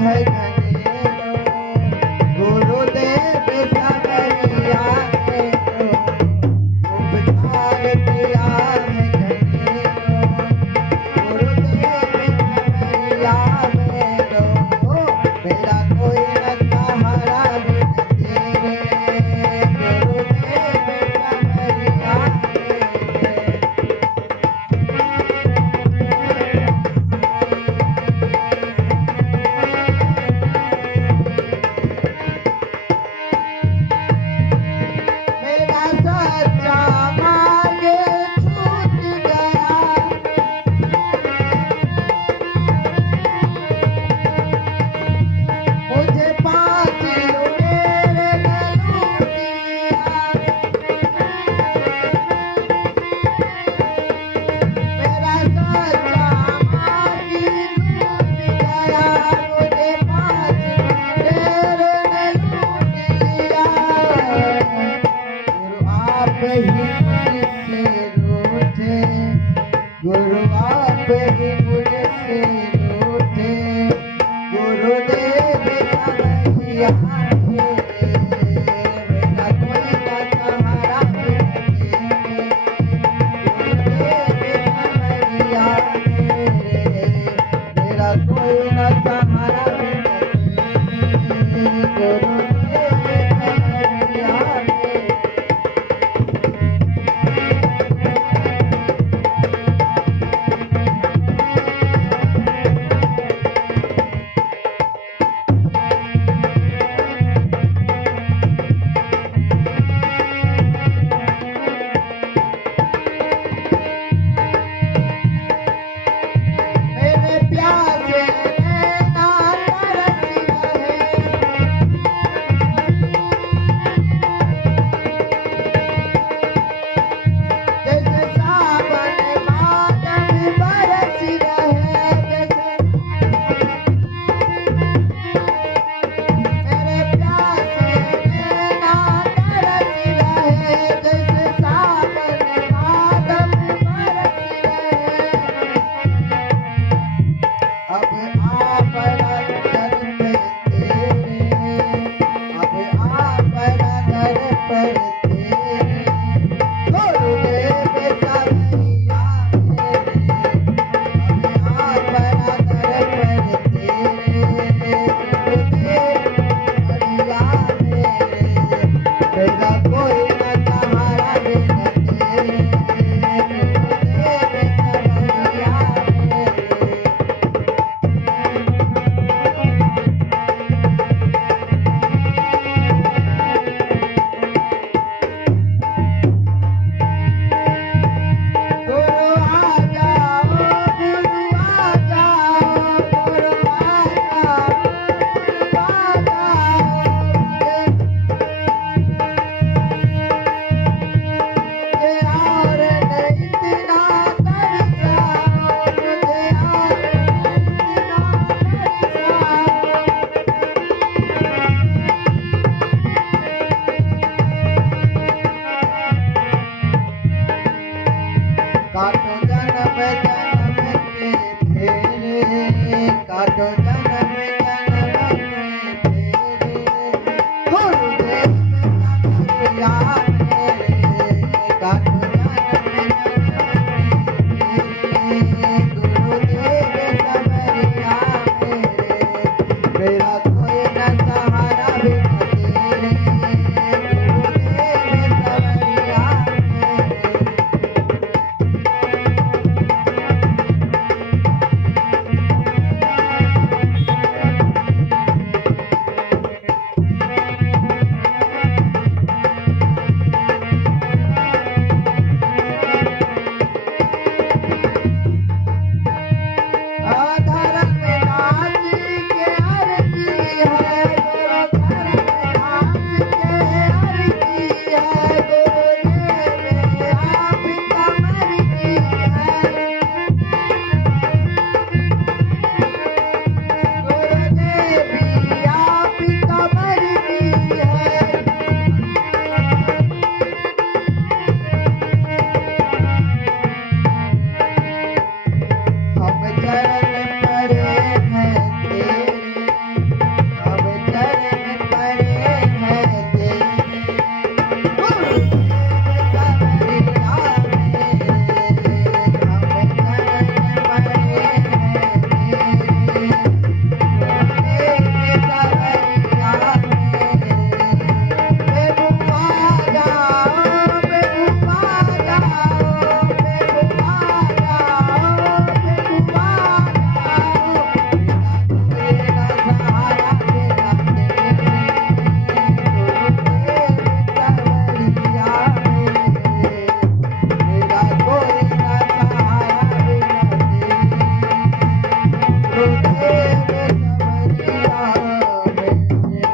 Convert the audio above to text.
है घनेरो, गुरुदेव समरिया ने उपकार किया है घनेरो, गुरुदेव समरिया मेरो, मेरा कोई न सहारा बिन तेरे, गुरुदेव समरिया मेरे। मेरा सच्चा मार्ग छूट गया, मुझे पाँच लुटेरे ने लूट लिया, मेरा सच्चा मार्ग छूट गया, मुझे पाँच लुटेरे ने लूट लिया, गुरु आप ही मुझसे रूठे, गुरु आप ही मुझसे रूठे, गुरुदेव समरिया मेरे, मेरा कोई न सहारा बिन तेरे, गुरुदेव समरिया मेरे, मेरा कोई न सहारा बिन तेरे, गुरु